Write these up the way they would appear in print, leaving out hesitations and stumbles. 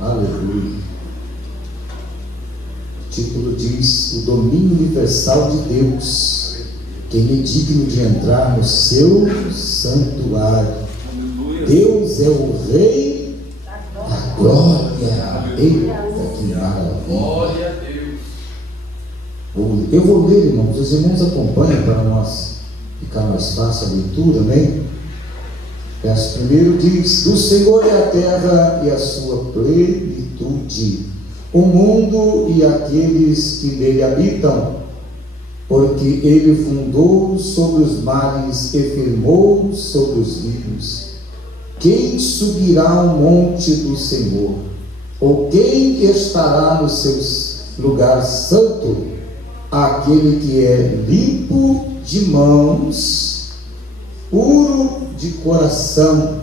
Aleluia. O título diz: o domínio universal de Deus, quem é digno de entrar no seu santuário. Deus é o Rei da glória. Eita, que maravilha. Glória a Deus. Eu vou ler, irmãos. Os irmãos acompanham para nós ficar mais fácil a leitura, amém? Verso 1 diz: do Senhor é a terra e a sua plenitude, o mundo e aqueles que nele habitam, porque ele fundou sobre os mares e firmou sobre os rios. Quem subirá ao monte do Senhor? Ou quem estará no seu lugar santo? Aquele que é limpo de mãos, puro de coração,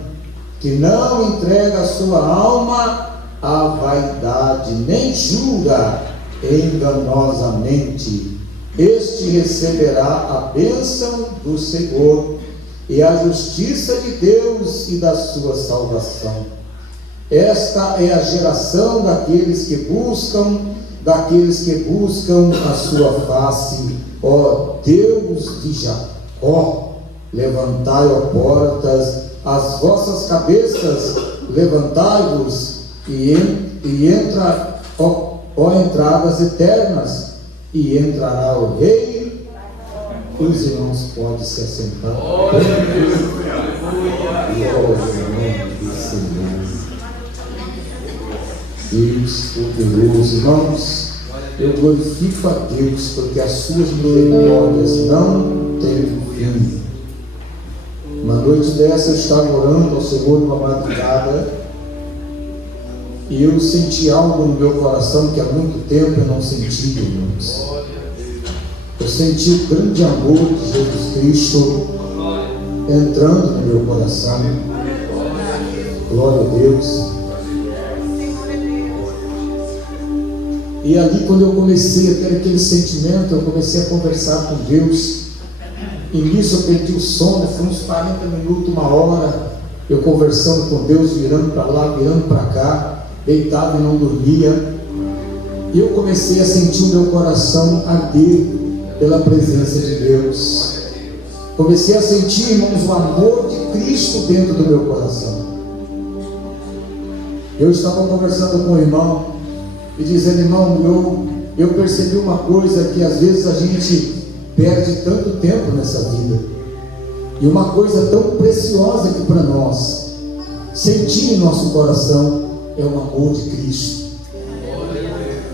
que não entrega a sua alma à vaidade, nem jura enganosamente. Este receberá a bênção do Senhor e a justiça de Deus e da sua salvação. Esta é a geração daqueles que buscam a sua face. Ó Deus de Jacó, levantai, ó portas, as vossas cabeças, levantai-vos, e entra, ó entradas eternas, e entrará o Rei. Os irmãos podem se assentar. Glória a Deus. Deus poderoso, irmãos, eu glorifico a Deus porque as suas misericórdias não têm fim. Uma noite dessa eu estava orando ao Senhor numa madrugada e eu senti algo no meu coração que há muito tempo eu não sentia, irmãos. Eu senti o grande amor de Jesus Cristo entrando no meu coração. Glória a Deus. E ali, quando eu comecei a ter aquele sentimento, eu comecei a conversar com Deus. E nisso eu perdi o sono, foi uns 40 minutos, uma hora, eu conversando com Deus, virando para lá, virando para cá, deitado e não dormia. E eu comecei a sentir o meu coração arder pela presença de Deus. Comecei a sentir, irmãos, o amor de Cristo dentro do meu coração. Eu estava conversando com o irmão e dizendo: irmão, eu percebi uma coisa, que às vezes a gente perde tanto tempo nessa vida, e uma coisa tão preciosa que para nós sentir em nosso coração é o amor de Cristo.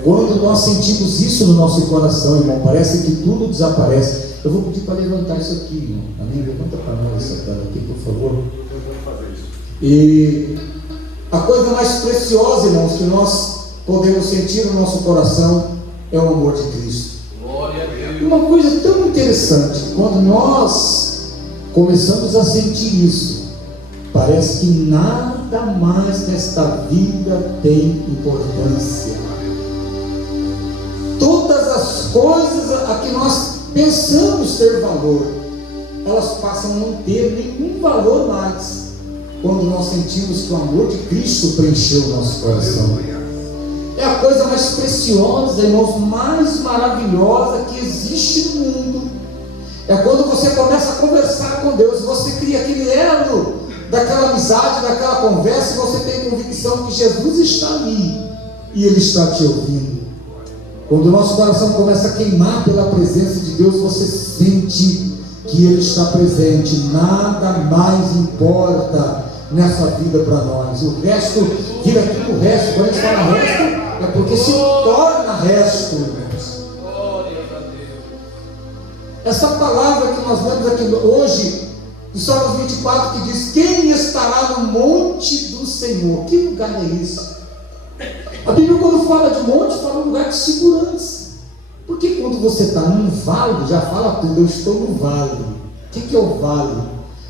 Quando nós sentimos isso no nosso coração, irmão, parece que tudo desaparece. Eu vou pedir para levantar isso aqui, irmão. Amém? Levanta para nós essa tela aqui, por favor. E a coisa mais preciosa, irmãos, que nós podemos sentir no nosso coração é o amor de Cristo. Glória a Deus. Uma coisa tão interessante, quando nós começamos a sentir isso, parece que nada mais nesta vida tem importância. Todas as coisas a que nós pensamos ter valor, elas passam a não ter nenhum valor mais, quando nós sentimos que o amor de Cristo preencheu o nosso coração. É a coisa mais preciosa, irmãos, mais maravilhosa que existe no mundo. É quando você começa a conversar com Deus, você cria aquele elo daquela amizade, daquela conversa, e você tem convicção que Jesus está ali e Ele está te ouvindo. Quando o nosso coração começa a queimar pela presença de Deus, você sente que Ele está presente. Nada mais importa nessa vida para nós. O resto vira tudo resto. Quando a gente fala resto, é porque se torna resto, irmãos. Essa palavra que nós lemos aqui hoje, do Salmo 24, que diz: quem estará no monte do Senhor? Que lugar é isso? A Bíblia, quando fala de monte, fala um lugar de segurança. Porque quando você está num vale, já fala tudo: eu estou no vale. O que é o vale?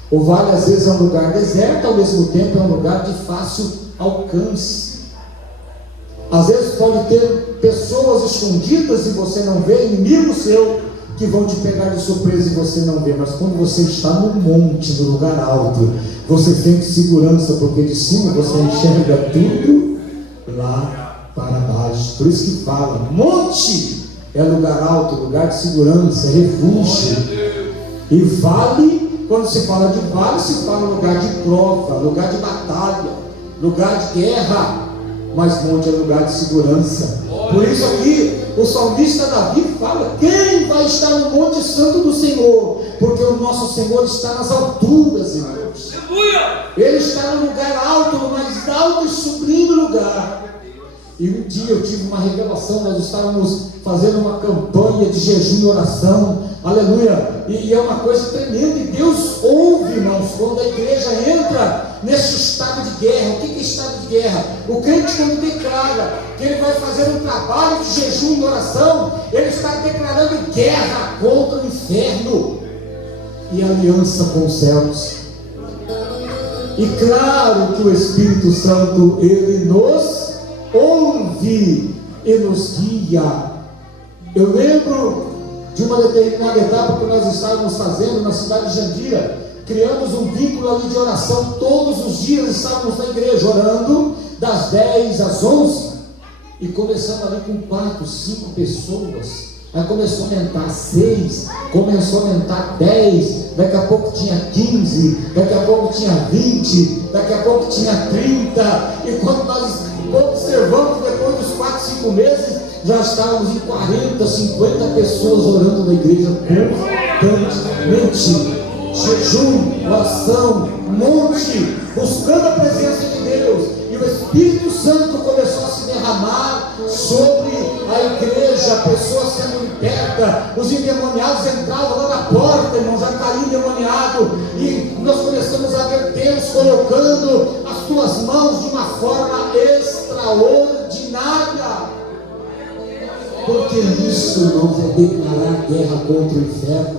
O vale às vezes é um lugar deserto, ao mesmo tempo é um lugar de fácil alcance. Às vezes pode ter pessoas escondidas e você não vê, inimigo seu, que vão te pegar de surpresa e você não vê. Mas quando você está no monte, no lugar alto, você sente segurança, porque de cima você enxerga tudo lá para baixo. Por isso que fala, monte é lugar alto, lugar de segurança, refúgio. E vale, quando se fala de vale, se fala lugar de prova, lugar de batalha, lugar de guerra. Mas monte é lugar de segurança. Por isso aqui o salmista Davi fala: quem vai estar no monte santo do Senhor? Porque o nosso Senhor está nas alturas, irmãos. Ele está no lugar alto, no mais alto e sublime lugar. E um dia eu tive uma revelação. Nós estávamos fazendo uma campanha de jejum e oração, aleluia, e é uma coisa tremenda. E Deus ouve, irmãos, quando a igreja entra nesse estado de guerra. O que é estado de guerra? O crente, quando declara que ele vai fazer um trabalho de jejum e oração, ele está declarando guerra contra o inferno e aliança com os céus. E claro que o Espírito Santo, ele nos ouve e nos guia. Eu lembro de uma determinada etapa que nós estávamos fazendo na cidade de Jandira. Criamos um vínculo ali de oração. Todos os dias estávamos na igreja orando, das 10 às 11, e começamos ali com 4, 5 pessoas. Aí começou a aumentar 6, começou a aumentar 10, daqui a pouco tinha 15, daqui a pouco tinha 20, daqui a pouco tinha 30, e quando nós observamos, depois dos 4, 5 meses, já estávamos em 40, 50 pessoas orando na igreja constantemente. Jejum, oração, monte, buscando a presença de Deus, e o Espírito Santo começou a se derramar sobre a igreja, pessoas sendo libertas, os endemoniados entravam lá na porta, irmão, já caíam endemoniado, e nós começamos a ver Deus colocando as tuas mãos de uma forma extraordinária. Porque isso, irmãos, é declarar guerra contra o inferno.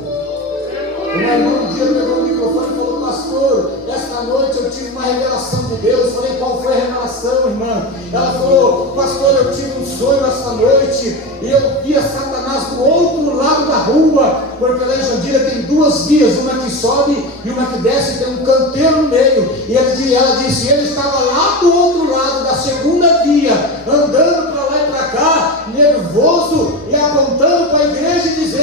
Uma irmã um dia pegou o microfone e falou: pastor, esta noite eu tive uma revelação de Deus. Eu falei: qual foi a revelação, irmã? Ela falou: pastor, eu tive um sonho esta noite e eu via Satanás do outro lado da rua, porque lá em Jandira tem 2 vias, uma que sobe e uma que desce, tem um canteiro no meio. E ela disse: ele estava lá do outro lado da segunda via, andando para lá e para cá, nervoso e apontando para a igreja e dizendo: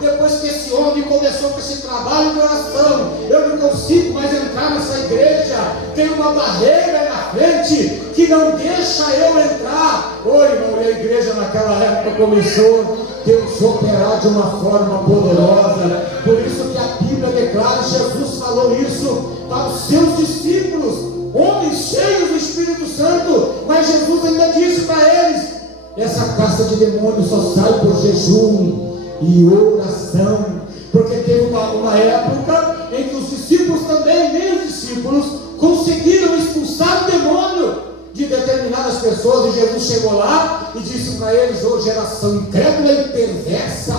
depois que esse homem começou com esse trabalho de oração, eu não consigo mais entrar nessa igreja, tem uma barreira na frente que não deixa eu entrar. Oi, irmão, e a igreja naquela época começou a Deus operar de uma forma poderosa. Por isso que a Bíblia declara, Jesus falou isso para os seus discípulos, homens cheios do Espírito Santo, mas Jesus ainda disse para eles: essa casta de demônios só sai por jejum e oração. Porque teve uma época em que os discípulos também, nem os discípulos, conseguiram expulsar o demônio de determinadas pessoas. E Jesus chegou lá e disse para eles: ô geração incrédula e perversa.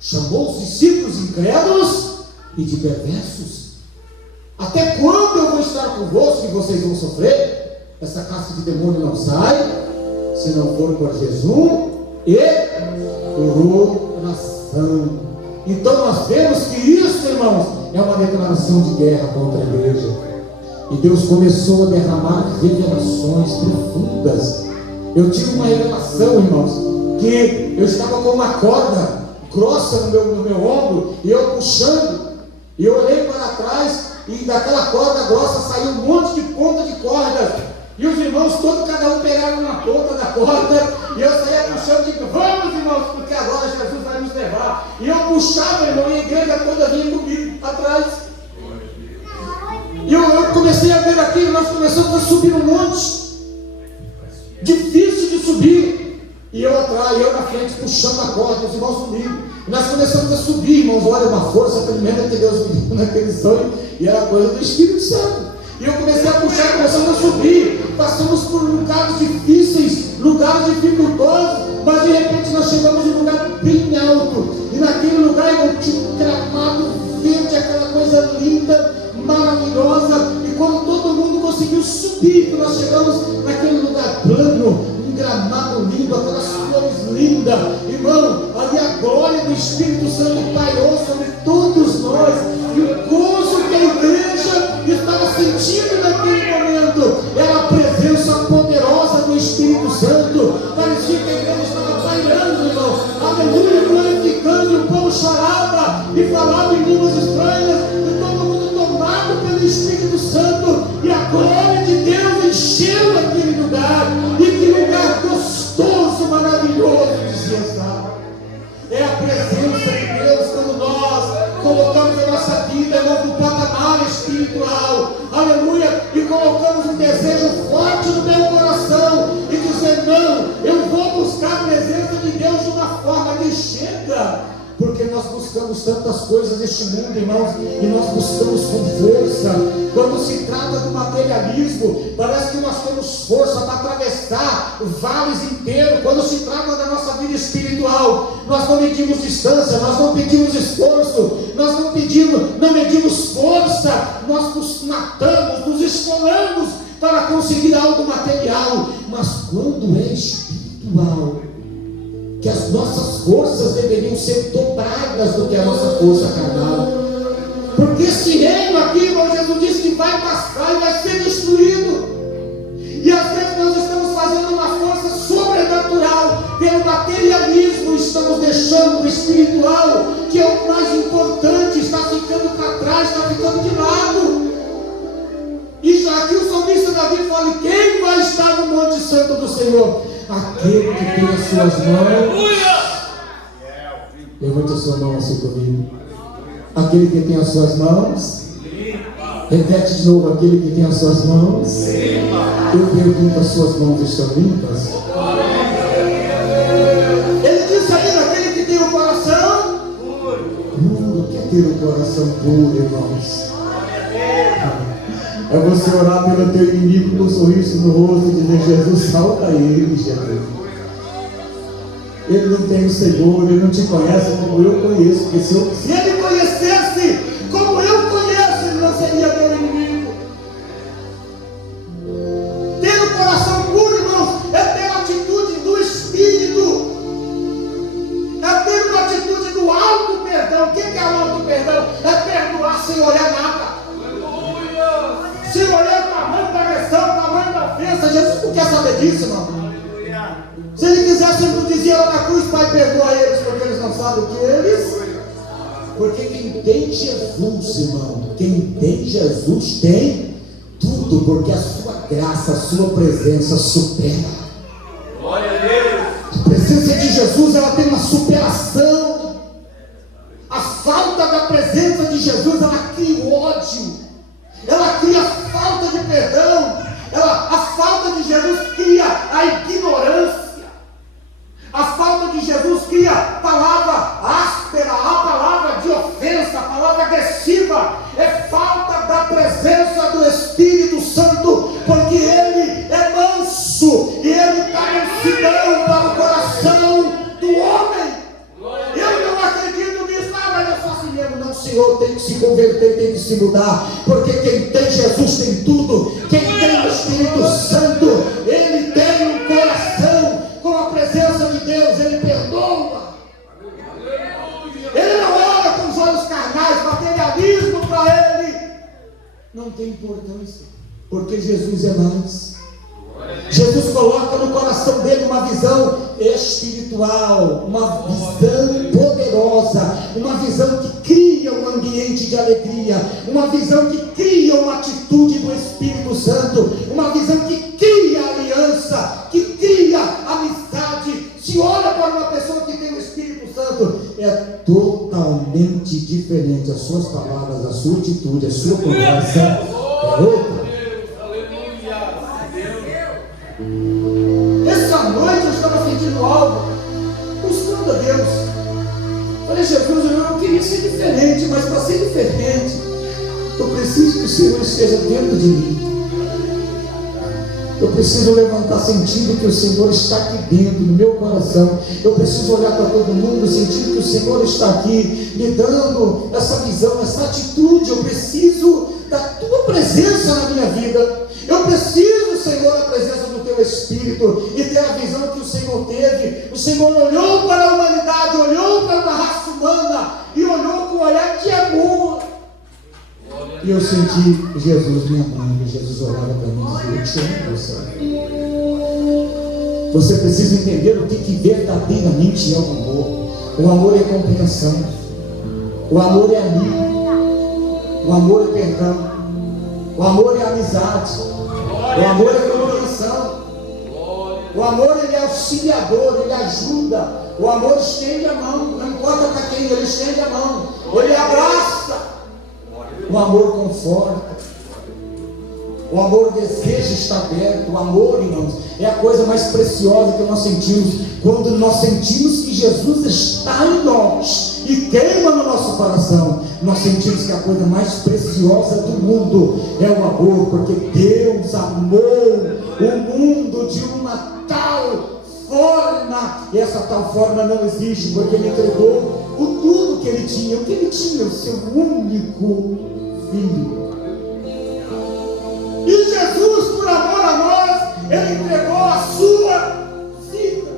Chamou os discípulos incrédulos e de perversos. Até quando eu vou estar convosco e vocês vão sofrer? Essa casta de demônio não sai se não for por jejum e oração. Então nós vemos que isso, irmãos, é uma declaração de guerra contra a igreja. E Deus começou a derramar revelações profundas. Eu tive uma revelação, irmãos, que eu estava com uma corda grossa no meu ombro, e eu puxando, e eu olhei para trás, e daquela corda grossa saiu um monte de ponta de cordas. E os irmãos todos, cada um pegaram uma ponta da corda, e eu saía puxando, e digo: vamos, irmãos, porque agora Jesus vai nos levar. E eu puxava, irmão, e a igreja toda vinha comigo atrás. E eu comecei a ver aquilo, nós começamos a subir um monte, difícil de subir. E eu atrás, eu na frente, puxando a corda, os irmãos comigo. E nós começamos a subir, irmãos. Olha, uma força tremenda que Deus me deu naquele sonho, e era coisa do Espírito Santo. E eu comecei a puxar, começamos a subir. Passamos por lugares difíceis, lugares dificultosos, mas de repente nós chegamos em um lugar bem alto. E naquele lugar eu tinha um gramado verde, aquela coisa linda, maravilhosa. E quando todo mundo conseguiu subir, nós chegamos naquele lugar plano, um gramado lindo, aquelas flores lindas. Irmão, ali a glória do Espírito Santo pairou sobre todos nós. E o gozo que a igreja estava sentindo naquele momento era a presença poderosa amamos tantas coisas deste mundo, irmãos, e nós buscamos com força. Quando se trata do materialismo, parece que nós temos força para atravessar vales inteiros. Quando se trata da nossa vida espiritual, nós não medimos distância, nós não pedimos esforço, nós não medimos força, nós nos matamos, nos esfolamos para conseguir algo material. Mas quando é espiritual, que as nossas forças deveriam ser dobradas do que a nossa força carnal. Porque esse reino aqui, irmão, Jesus disse que vai passar e vai ser destruído. E às vezes nós estamos fazendo uma força sobrenatural pelo materialismo, estamos deixando o espiritual, que é o mais importante, está ficando para trás, está ficando de lado. E já aqui o salmista Davi fala: quem vai estar no Monte Santo do Senhor? Aquele que tem as suas mãos. Levante a sua mão assim comigo. Aquele que tem as suas mãos. Repete de novo: aquele que tem as suas mãos. Eu pergunto: as suas mãos estão limpas? Ele disse ainda: aquele que tem o coração puro. Quer ter o coração puro, irmãos? É você orar pelo teu inimigo com um sorriso no rosto e dizer: Jesus, salta ele, Jesus. Ele não tem o Senhor, ele não te conhece como eu conheço. Porque se ele conhecesse como eu conheço, ele não seria meu inimigo. Ter o coração puro, irmãos, é ter a atitude do Espírito, é ter uma atitude do alto perdão. O que é o alto perdão? É perdoar sem olhar nada. Se olhar o tamanho da agressão, o tamanho da ofensa, Jesus não quer saber disso, irmão. Se ele quisesse, ele não dizia lá na cruz: Pai, perdoa eles, porque eles não sabem o que eles. Porque quem tem Jesus, irmão, quem tem Jesus tem tudo, porque a sua graça, a sua presença supera. Glória a Deus. A presença de Jesus, ela tem uma superação. A falta da presença de Jesus, ela cria o ódio. Ela cria falta de perdão. A falta de Jesus cria a ignorância. A falta de Jesus cria palavra áspera, a palavra de ofensa, a palavra agressiva. É falta da presença do Espírito Santo, porque Ele é manso e Ele dá mansidão para o coração do homem. Eu não acredito nisso. Mas eu sou assim mesmo. Não, Senhor, tem que se converter, tem que se mudar, porque quem tem Jesus tem tudo. Quem tem o Espírito Santo, ele tem um coração com a presença de Deus. Ele perdoa. Ele não olha com os olhos carnais. Materialismo para ele não tem importância, porque Jesus é mais. Jesus coloca no coração dele uma visão espiritual, uma visão poderosa, uma visão que cria um ambiente de alegria, uma visão que cria uma atitude do Espírito Santo, uma visão que cria aliança, que cria amizade. Se olha para uma pessoa que tem o Espírito Santo, é totalmente diferente. As suas palavras, a sua atitude, a sua conversa é outra. Essa noite eu estava sentindo algo, buscando a Deus. Falei: Jesus, eu queria ser diferente, mas para ser diferente, eu preciso que o Senhor esteja dentro de mim. Eu preciso levantar sentindo que o Senhor está aqui dentro, no meu coração. Eu preciso olhar para todo mundo sentindo que o Senhor está aqui, me dando essa visão, essa atitude. Eu preciso da Tua presença na minha vida. Eu preciso, Senhor, da presença do Teu Espírito e ter a visão que o Senhor teve. O Senhor olhou para a humanidade, olhou para a raça humana e olhou com um olhar de amor. E eu senti Jesus me amando. Jesus olhava para mim e dizia: eu te amo, você. Você precisa entender o que verdadeiramente é o amor. O amor é compreensão. O amor é amigo. O amor é perdão. O amor é amizade. O amor é compreensão. O amor, ele é auxiliador, ele ajuda. O amor estende a mão, não importa para quem, ele estende a mão. Ele abraça. O amor conforta. O amor deseja estar perto. O amor, irmãos, é a coisa mais preciosa que nós sentimos. Quando nós sentimos que Jesus está em nós e queima no nosso coração. Nós sentimos que a coisa mais preciosa do mundo é o amor, porque Deus amou o mundo de uma tal forma, e essa tal forma não existe, porque Ele entregou o tudo que Ele tinha. O que Ele tinha? O seu único Filho. E Jesus, por amor a nós, Ele entregou a sua vida.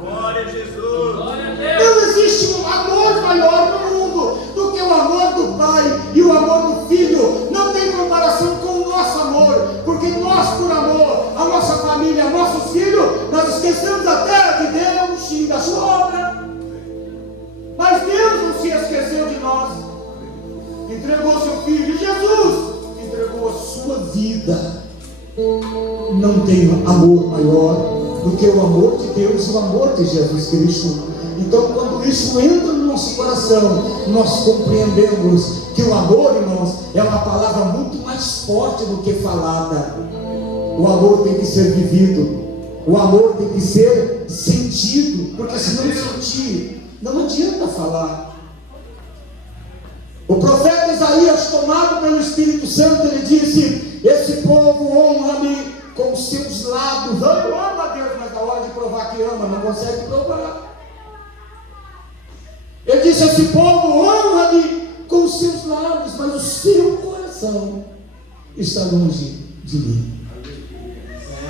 Glória a Jesus. Glória a Deus. Não existe um amor maior no mundo do que o amor do Pai e o amor do Filho. Não tem comparação com o nosso amor, porque nós, por amor a nossa família, a nossos filhos, nós esquecemos até de Deus e da sua obra. Mas Deus não se esqueceu de nós. Entregou seu Filho. E Jesus entregou a sua vida. Não tem amor maior do que o amor de Deus e o amor de Jesus Cristo. Então, quando isso entra no nosso coração, nós compreendemos que o amor, irmãos, é uma palavra muito mais forte do que falada. O amor tem que ser vivido, o amor tem que ser sentido, porque se não sentir, não adianta falar. O profeta Isaías, tomado pelo Espírito Santo, ele disse: esse povo honra-me com os seus lábios. Eu amo a Deus, mas na hora de provar que ama, não consegue provar. Ele disse: esse povo honra-me com os seus lábios, mas o seu coração está longe de mim.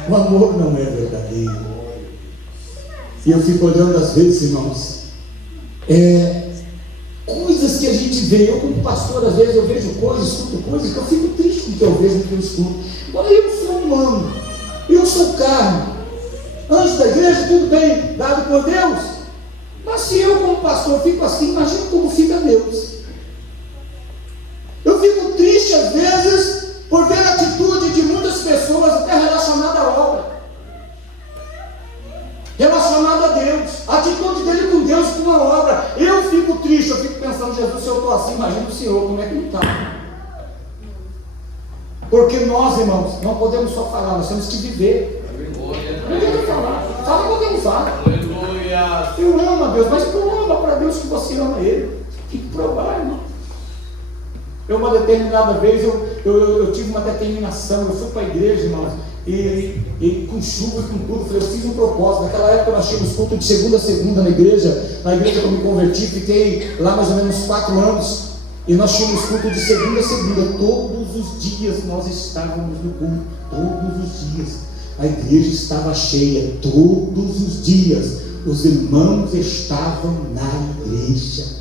O amor não é verdadeiro. E eu fico olhando às vezes, irmãos, coisas que a gente vê. Eu como pastor, às vezes eu vejo coisas, escuto coisas que eu fico triste com o que eu vejo, com o que eu escuto. Agora eu sou humano, eu sou carne. Antes da igreja, tudo bem, dado por Deus. Mas se eu como pastor fico assim, imagina como fica Deus. Eu fico triste às vezes por ver a atitude de muitas pessoas até relacionada à obra, relacionada a Deus, a atitude dele com Deus, com a obra. Eu fico triste, eu fico pensando: Jesus, se eu estou assim, imagina o Senhor, como é que não está? Porque nós, irmãos, não podemos só falar, nós temos que viver. Não adianta falar, fala quando ele fala. Eu amo a Deus, mas prova para Deus que você ama Ele. Tem que provar, irmão. Eu, uma determinada vez, eu tive uma determinação. Eu fui para a igreja, irmãos, e com chuva e com tudo, eu fiz um propósito. Naquela época nós tínhamos culto de segunda a segunda na igreja que eu me converti. Fiquei lá mais ou menos 4 anos, e nós tínhamos culto de segunda a segunda. Todos os dias nós estávamos no culto, todos os dias. A igreja estava cheia, todos os dias os irmãos estavam na igreja.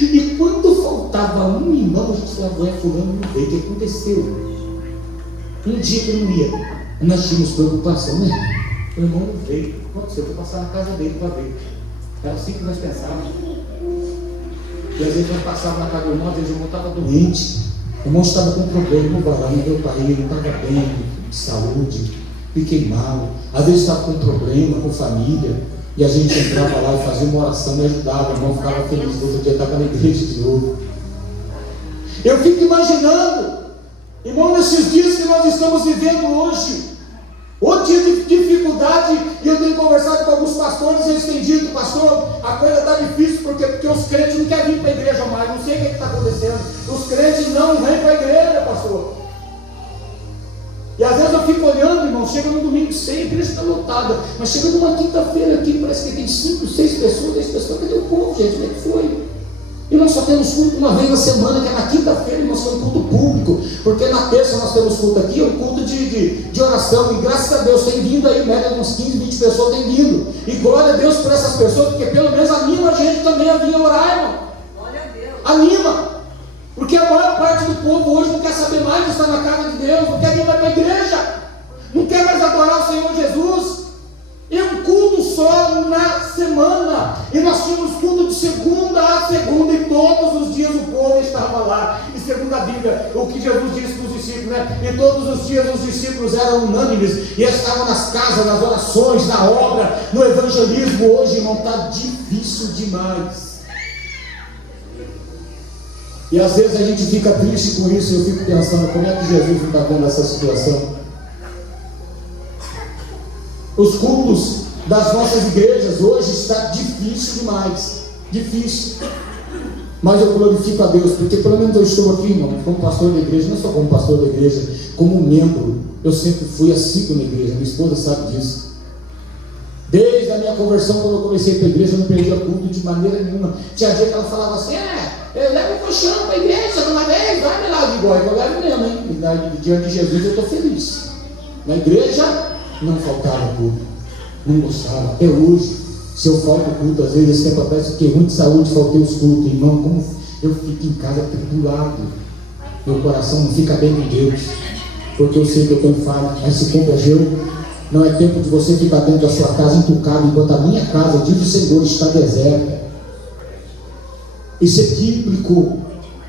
E quando faltava um irmão, a gente falava: fulano não veio, o que aconteceu? Um dia que não ia, nós tínhamos preocupação, né? O irmão não veio, o que aconteceu? Eu vou passar na casa dele para ver. Era assim que nós pensávamos. E às vezes nós passávamos na casa do irmão, às vezes o irmão estava doente, o irmão estava com problema, não vai lá, não deu para ele, não estava bem de saúde, fiquei mal, às vezes estava com problema com família. E a gente entrava lá e fazia uma oração e ajudava, o irmão ficava feliz, no outro dia estava na igreja de novo. Eu fico imaginando, irmão, nesses dias que nós estamos vivendo hoje, o dia de dificuldade, e eu tenho conversado com alguns pastores, eles têm dito: pastor, a coisa está difícil, porque os crentes não querem vir para a igreja mais, não sei o que está acontecendo, os crentes não vêm para a igreja, pastor. E às vezes eu fico olhando, irmão, chega no domingo ceia, a igreja está lotada, mas chega numa quinta-feira aqui, parece que tem 5, 6 pessoas, 10 pessoas, cadê o povo, gente? Como é que foi? E nós só temos culto uma vez na semana, que é na quinta-feira, e nós temos culto público, porque na terça nós temos culto aqui, é um culto de oração, e graças a Deus tem vindo aí, média, uns 15, 20 pessoas tem vindo, e glória a Deus por essas pessoas, porque pelo menos anima a gente também a vir orar, irmão. Glória a Deus. Anima. Porque a maior parte do povo hoje não quer saber mais de estar na casa de Deus, não quer ir para a igreja, não quer mais adorar o Senhor Jesus. É um culto só na semana, e nós tínhamos culto de segunda a segunda, e todos os dias o povo estava lá. E segundo a Bíblia, o que Jesus disse para os discípulos, né? E todos os dias os discípulos eram unânimes, e estavam nas casas, nas orações, na obra, no evangelismo. Hoje, irmão, está difícil demais. E às vezes a gente fica triste com isso, e eu fico pensando: como é que Jesus não está vendo essa situação? Os cultos das nossas igrejas hoje está difícil demais, difícil. Mas eu glorifico a Deus, porque pelo menos eu estou aqui, irmão, como pastor da igreja, não só como pastor da igreja, como membro. Eu sempre fui assíduo na igreja, minha esposa sabe disso. Desde a minha conversão, quando eu comecei para a igreja, eu não perdia culto de maneira nenhuma. Tinha dia que ela falava assim: eu levo o colchão para a igreja uma vez, vai lá, eu digo, eu levo mesmo, hein? E diante de Jesus eu estou feliz. Na igreja não faltava culto, não gostava. Até hoje, se eu falto culto, às vezes esse tempo atrás, fiquei ruim de saúde, faltei os cultos, irmão, como eu fico em casa tribulado, meu coração não fica bem com Deus, porque eu sei que eu estou em falha. Mas se convergeu, não é tempo de você ficar dentro da sua casa entucado, enquanto a minha casa, diz o Senhor, está deserta. Isso é bíblico.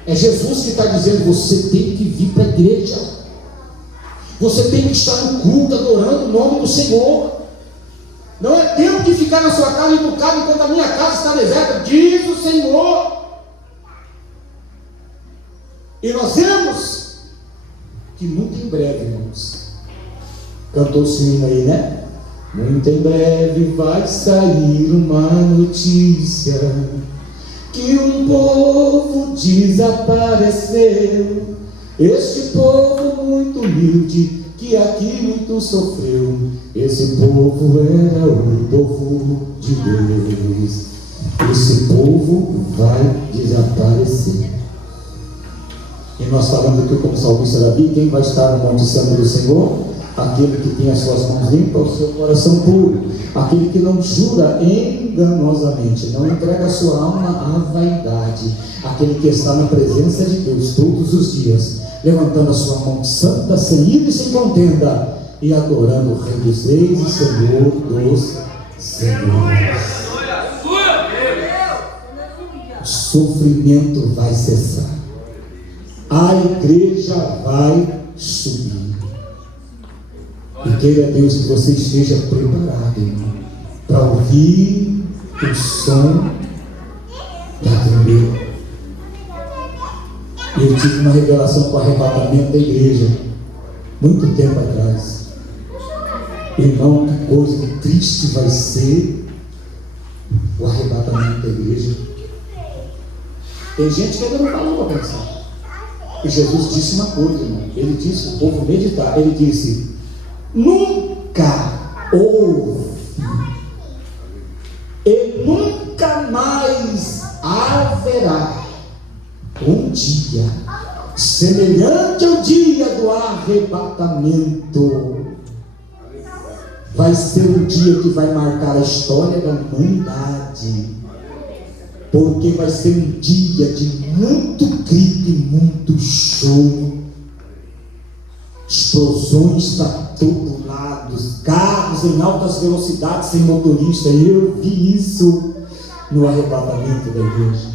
É Jesus que está dizendo: você tem que vir para a igreja, você tem que estar no culto adorando o nome do Senhor. Não é tempo de ficar na sua casa entucado enquanto a minha casa está deserta, diz o Senhor. E nós vemos que muito em breve, irmãos, cantou o hino aí, né? Muito em breve vai sair uma notícia que um povo desapareceu. Este povo muito humilde, que aqui muito sofreu. Esse povo era o povo de Deus. Esse povo vai desaparecer. E nós falamos aqui como salmista Davi: quem vai estar no Monte Santo do Senhor? Aquele que tem as suas mãos limpas, o seu coração puro, aquele que não jura enganosamente, não entrega a sua alma à vaidade, aquele que está na presença de Deus todos os dias, levantando a sua mão santa, sem ira e sem contenda, e adorando o Rei dos Reis e Senhor dos Senhores. O sofrimento vai cessar, a igreja vai subir. E queira Deus que você esteja preparado, irmão, para ouvir o som da trombeta. Eu tive uma revelação com o arrebatamento da igreja, muito tempo atrás. Irmão, que coisa, que triste vai ser o arrebatamento da igreja. Tem gente que ainda não falou para pensar. E Jesus disse uma coisa, irmão. Ele disse para o povo meditar. Ele disse: nunca houve e nunca mais haverá um dia semelhante ao dia do arrebatamento. Vai ser um dia que vai marcar a história da humanidade, porque vai ser um dia de muito grito e muito choro, explosões para todo lado, carros em altas velocidades sem motorista. Eu vi isso no arrebatamento da igreja.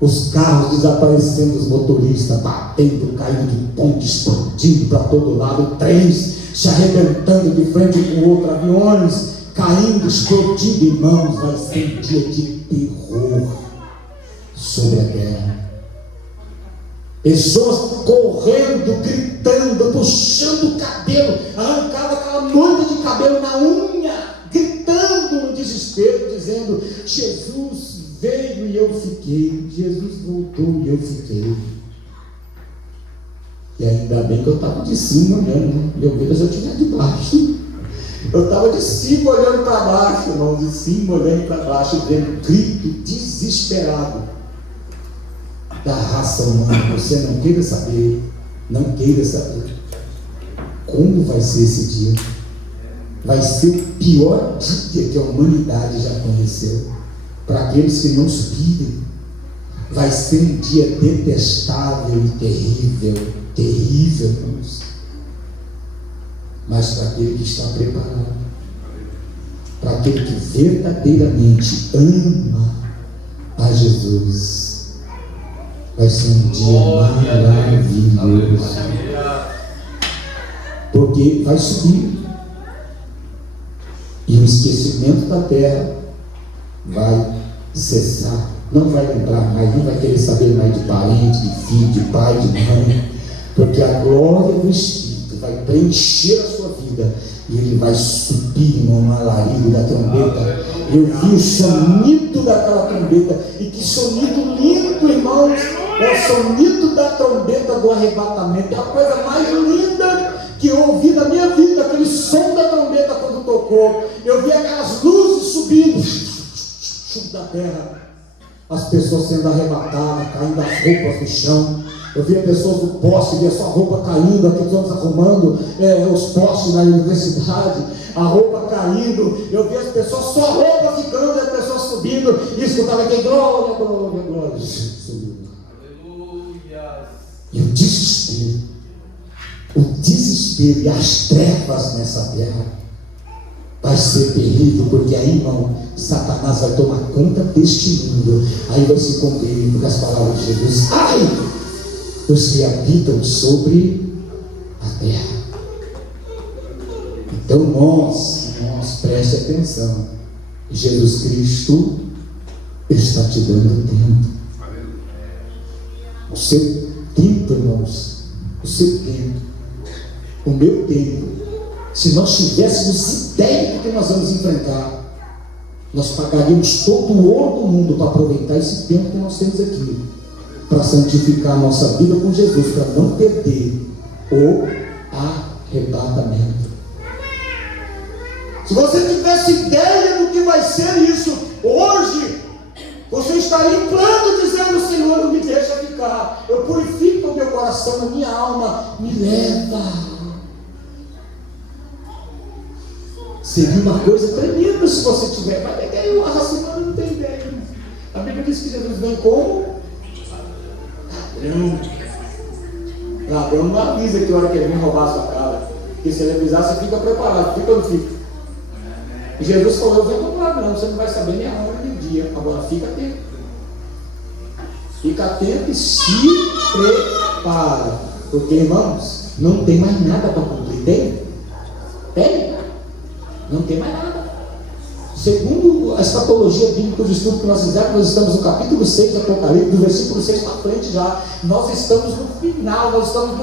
Os carros desaparecendo, os motoristas batendo, caindo de ponte, explodindo para todo lado, trens se arrebentando de frente com o outro, aviões caindo, explodindo. Irmãos, vai ser um dia de terror sobre a terra. Pessoas correndo, gritando, puxando o cabelo, arrancava aquela moita de cabelo na unha, gritando no desespero, dizendo: Jesus veio e eu fiquei, Jesus voltou e eu fiquei. E ainda bem que eu estava de cima olhando, meu Deus, eu tinha de baixo. Eu estava de cima olhando para baixo, irmão, de cima olhando para baixo, vendo um grito desesperado da raça humana. Você não queira saber, não queira saber como vai ser esse dia. Vai ser o pior dia que a humanidade já conheceu. Para aqueles que não subirem, vai ser um dia detestável e terrível, terrível, irmãos. Mas para aquele que está preparado, para aquele que verdadeiramente ama a Jesus, vai ser um dia maravilhoso, porque vai subir e o esquecimento da terra vai cessar. Não vai lembrar mais, não vai querer saber mais de parente, de filho, de pai, de mãe, porque a glória do Espírito vai preencher a sua vida E ele vai subir, irmão, no alarido da trombeta. Eu vi o sonido daquela trombeta. E que sonido lindo, irmãos. É o sonido da trombeta do arrebatamento. É a coisa mais linda que eu ouvi na minha vida. Aquele som da trombeta quando tocou. Eu vi aquelas luzes subindo da terra. As pessoas sendo arrebatadas, caindo as roupas no chão. Eu via pessoas no poste, via sua roupa caindo, aqui todos arrumando os postes na universidade, a roupa caindo. Eu via as pessoas, sua roupa ficando, as pessoas subindo, e escutava aqui, glória, glória, glória. Subindo. E o desespero e as trevas nessa terra vai ser terrível, porque aí, irmão, Satanás vai tomar conta deste mundo. Aí vai se cumprir com as palavras de Jesus. Ai! Os que habitam sobre a terra. Então nós preste atenção. Jesus Cristo está te dando tempo. O seu tempo, irmãos, o seu tempo, o meu tempo. Se nós tivéssemos ideia do que nós vamos enfrentar, nós pagaríamos todo o ouro do mundo para aproveitar esse tempo que nós temos aqui, para santificar a nossa vida com Jesus, para não perder o arrebatamento. Se você tivesse ideia do que vai ser isso, hoje, você estaria em plano dizendo: Senhor, não me deixa ficar, eu purifico o meu coração, a minha alma, me leva. Seria uma coisa tremenda se você tiver, mas aí o raciocínio não tem ideia. A Bíblia diz que Jesus vem como ladrão não avisa que hora que ele vem roubar a sua casa, porque se ele avisar, você fica preparado, fica ou não fica? E Jesus falou: eu venho como ladrão, você não vai saber nem a hora nem o dia, agora fica atento. Fica atento e se prepara, porque, irmãos, não tem mais nada para cumprir. Tem? Não tem mais nada. Segundo a escatologia bíblica do estudo que nós fizemos, nós estamos no capítulo 6 do Apocalipse, do versículo 6 para frente já. Nós estamos no final, nós estamos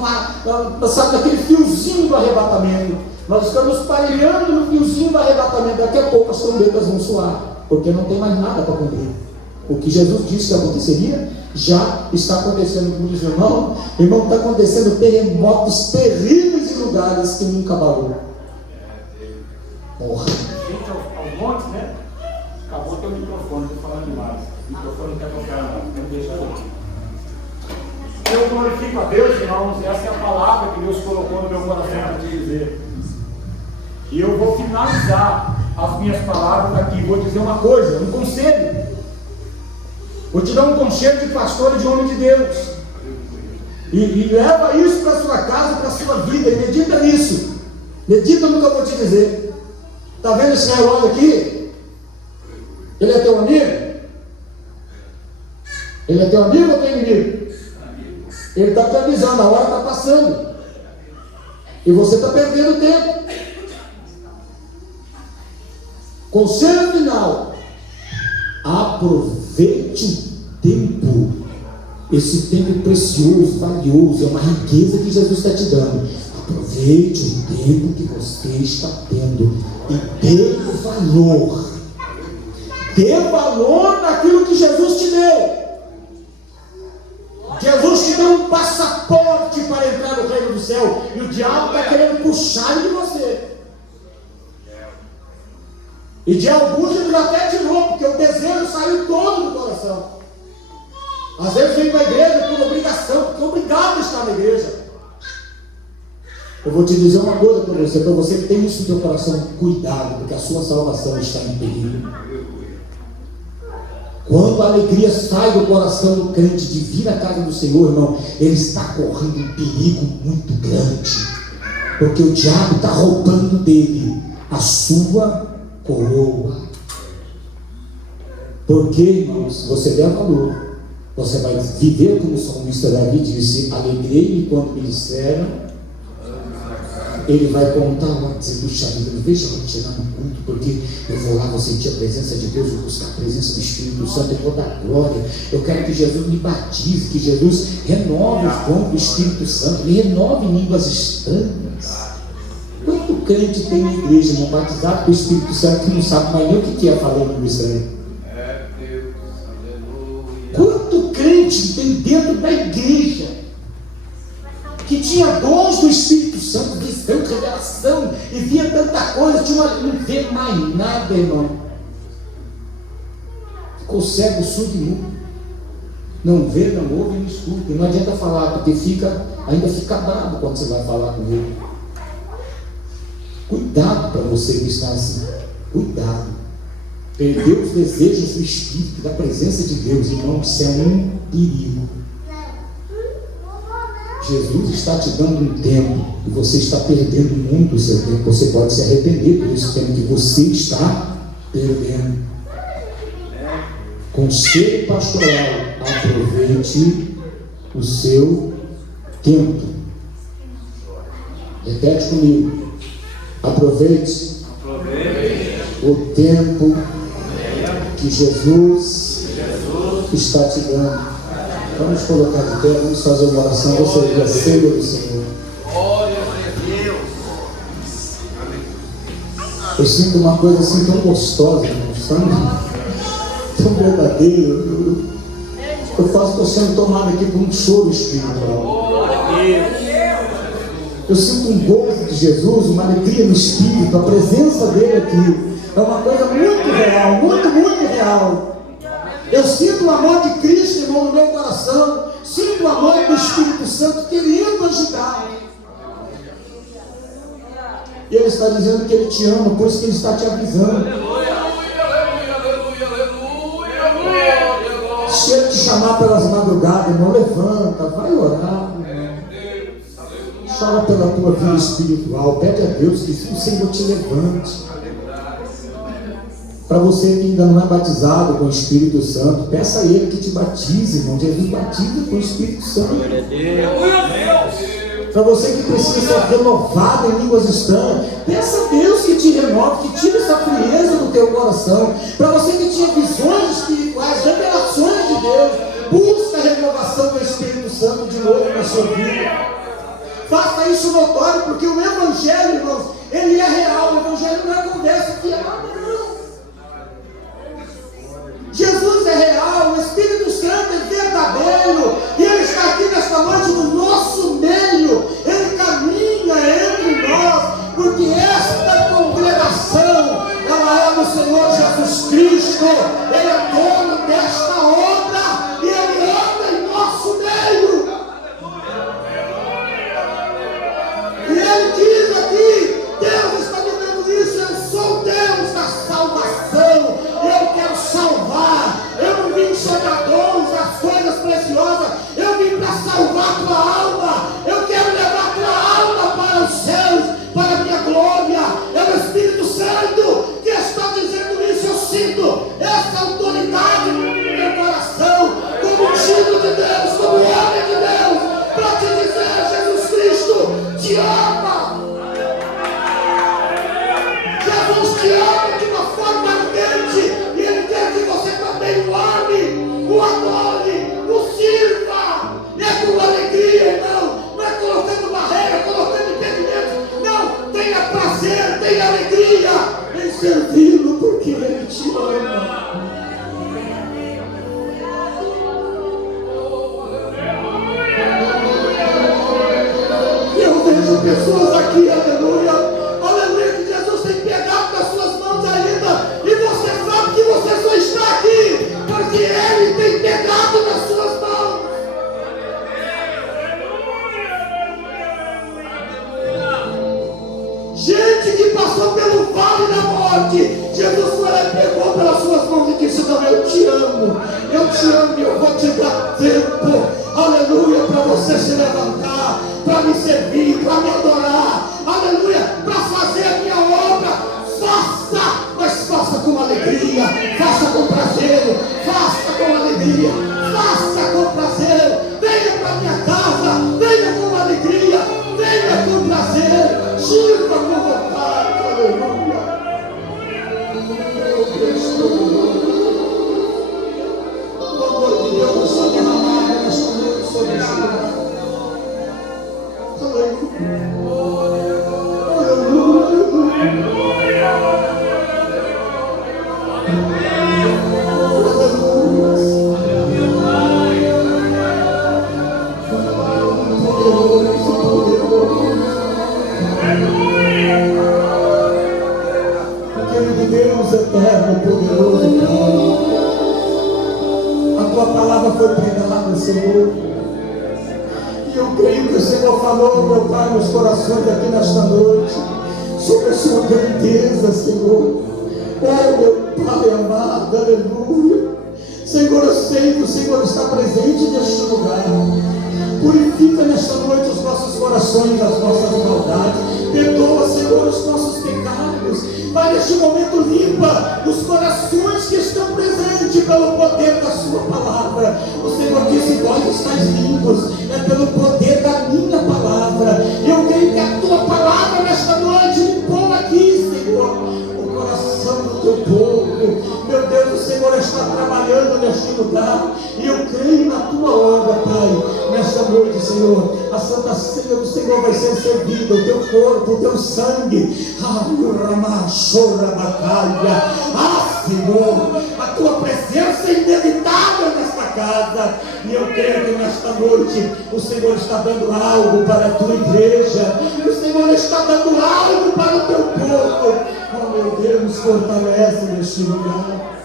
naquele fiozinho do arrebatamento. Nós estamos pairando no fiozinho do arrebatamento. Daqui a pouco as trombetas vão soar, porque não tem mais nada para cumprir. O que Jesus disse que aconteceria, já está acontecendo. Como diz o irmão, está acontecendo terremotos terríveis em lugares que nunca parou. Porra. Gente, aos montes, né? Acabou teu microfone, estou falando demais. O microfone não quer tocar, não. Vamos deixar aqui. Eu glorifico a Deus, irmãos. Essa é a palavra que Deus colocou no meu coração para te dizer. E eu vou finalizar as minhas palavras aqui. Vou dizer uma coisa, um conselho. Vou te dar um conselho de pastor e de homem de Deus. E leva isso para a sua casa, para a sua vida. E medita nisso. Medita no que eu vou te dizer. Está vendo esse relógio aqui? Ele é teu amigo? Ele é teu amigo ou teu inimigo? Ele está te avisando, a hora está passando. E você está perdendo tempo. Conselho final: aproveite o tempo. Esse tempo precioso, valioso, é uma riqueza que Jesus está te dando. Aproveite o tempo que você está tendo e dê valor. Dê valor naquilo que Jesus te deu. Jesus te deu um passaporte para entrar no reino do céu, e o diabo está querendo puxar de você. E de alguns ele até tirou, porque o desejo saiu todo do coração. Às vezes vem para a igreja por obrigação, porque é obrigado a estar na igreja. Eu vou te dizer uma coisa para você que tem isso no seu coração: cuidado, porque a sua salvação está em perigo. Quando a alegria sai do coração do crente de vir à casa do Senhor, irmão, ele está correndo um perigo muito grande, porque o diabo está roubando dele a sua coroa. Porque, irmãos, se você der valor, você vai viver como o salmista Davi disse: alegrei-me quando me disseram. Ele vai contar lá, dizer: puxa vida, não veja eu chegar no culto, porque eu vou lá, vou sentir a presença de Deus, vou buscar a presença do Espírito Santo, eu vou dar glória, eu quero que Jesus me batize, que Jesus renove os dons do Espírito Santo, me renove em línguas estranhas. Quanto crente tem na igreja, irmão, batizado com o Espírito Santo, que não sabe mais nem o que é falar em língua estranha? Quanto crente tem dentro da igreja que tinha dons do Espírito Santo, visão, revelação, e via tanta coisa, não vê mais nada, irmão. Ficou cego, surdo e mudo. Não vê, não ouve, não escuta. E não adianta falar, porque ainda fica bravo quando você vai falar com ele. Cuidado para você que está assim. Cuidado. Perder os desejos do Espírito, da presença de Deus, irmão, isso é um perigo. Jesus está te dando um tempo e você está perdendo muito o seu tempo. Você pode se arrepender por esse tempo que você está perdendo. Conselho pastoral: aproveite o seu tempo. Repete comigo: aproveite o tempo que Jesus está te dando. Vamos colocar de pé, vamos fazer uma oração. Você é a ceia do Senhor. Eu sinto uma coisa assim tão gostosa, tão verdadeira. Eu faço, estou sendo tomado aqui por um choro espiritual. Eu sinto um gozo de Jesus, uma alegria no Espírito, a presença dele aqui. É uma coisa muito real, muito, muito real. Eu sinto o amor de Cristo, irmão, no meu coração. Sinto o amor do Espírito Santo querendo ajudar. E Ele está dizendo que Ele te ama, por isso que Ele está te avisando. Se Ele te chamar pelas madrugadas, irmão, levanta, vai orar, irmão. Chora pela tua vida espiritual, pede a Deus que o Senhor te levante. Para você que ainda não é batizado com o Espírito Santo, peça a Ele que te batize, irmão. Jesus batiza com o Espírito Santo. Para você que precisa ser renovado em línguas estranhas, peça a Deus que te renove, que tire essa frieza do teu coração. Para você que tinha visões espirituais, revelações de Deus, busca a renovação do Espírito Santo de novo na sua vida. Faça isso notório, porque o Evangelho, irmãos, ele é real. O Evangelho não é conversa fiada, não. Jesus é real, o Espírito Santo é verdadeiro, e Ele está aqui nesta noite no nosso meio. Ele caminha entre nós, porque esta congregação, ela é do Senhor Jesus Cristo. Ele é dono desta obra, e Ele anda em nosso meio. E Ele diz aqui: Deus está me dando isso, eu sou Deus da salvação, eu quero salvar. Eu não vim só dar dons, as coisas preciosas, eu vim para salvar tua alma. Eu quero levar tua alma para os céus, para a minha glória. É o Espírito Santo que está dizendo isso. Eu sinto essa autoridade no meu coração, como filho de Deus, como homem de Deus, para te dizer: Jesus Cristo te ama. Jesus te ama de uma forma ardente, e Ele quer que você também o ame, o adore, o sirva. É com alegria, irmão. Não é colocando barreira, colocando impedimentos. Não, tenha prazer, tenha alegria em servi-lo, porque Ele te ama. E eu vejo pessoas aqui, aleluia, aleluia, que Jesus tem pegado nas suas mãos ainda, e você sabe que você só está aqui porque Ele tem pegado nas suas mãos. Gente que passou pelo vale da morte, Jesus foi lá e pegou pelas suas mãos e disse: não, eu te amo, e eu vou te dar tempo, aleluia, para você se levantar, para me servir, para me adorar, aleluia, para fazer a minha obra. Faça, mas faça com alegria, faça com prazer, faça com alegria, faça com prazer. Venha para minha casa, venha com alegria, venha com prazer, sirva com vontade, aleluia. O amor de Deus querido Deus eterno, poderoso Pai. A tua palavra foi pregada, Senhor. E eu creio que o Senhor falou, meu Pai, nos corações aqui nesta noite, sobre a sua grandeza, Senhor. Oh, meu Pai amado, aleluia. Senhor, eu sei que o Senhor está presente neste lugar. Purifica nesta noite os nossos corações, as nossas maldades. Perdoa, Senhor, os nossos pecados. Pai, neste momento limpa os corações que estão presentes pelo poder da sua palavra. O Senhor disse: vós estáis limpos, é pelo poder da minha palavra. Eu creio que a tua palavra nesta noite limpou aqui, Senhor, o coração do teu povo. Meu Deus, o Senhor está trabalhando neste lugar, e eu creio na tua obra, Pai. Nesta noite, Senhor, a Santa Ceia do Senhor vai ser servida, o teu corpo, o teu sangue. Senhor, a tua presença é inevitável nesta casa, e eu creio que nesta noite o Senhor está dando algo para a tua igreja, o Senhor está dando algo para o teu povo. Oh, meu Deus, fortalece neste lugar.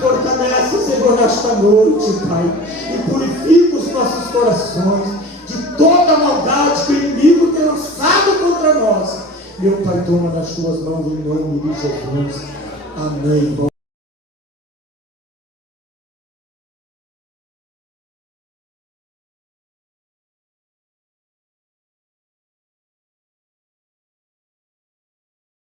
Fortalece, Senhor, nesta noite, Pai, e purifica os nossos corações de toda a maldade que o inimigo tem lançado contra nós. Meu Pai, toma nas tuas mãos em nome de Jesus. Amém.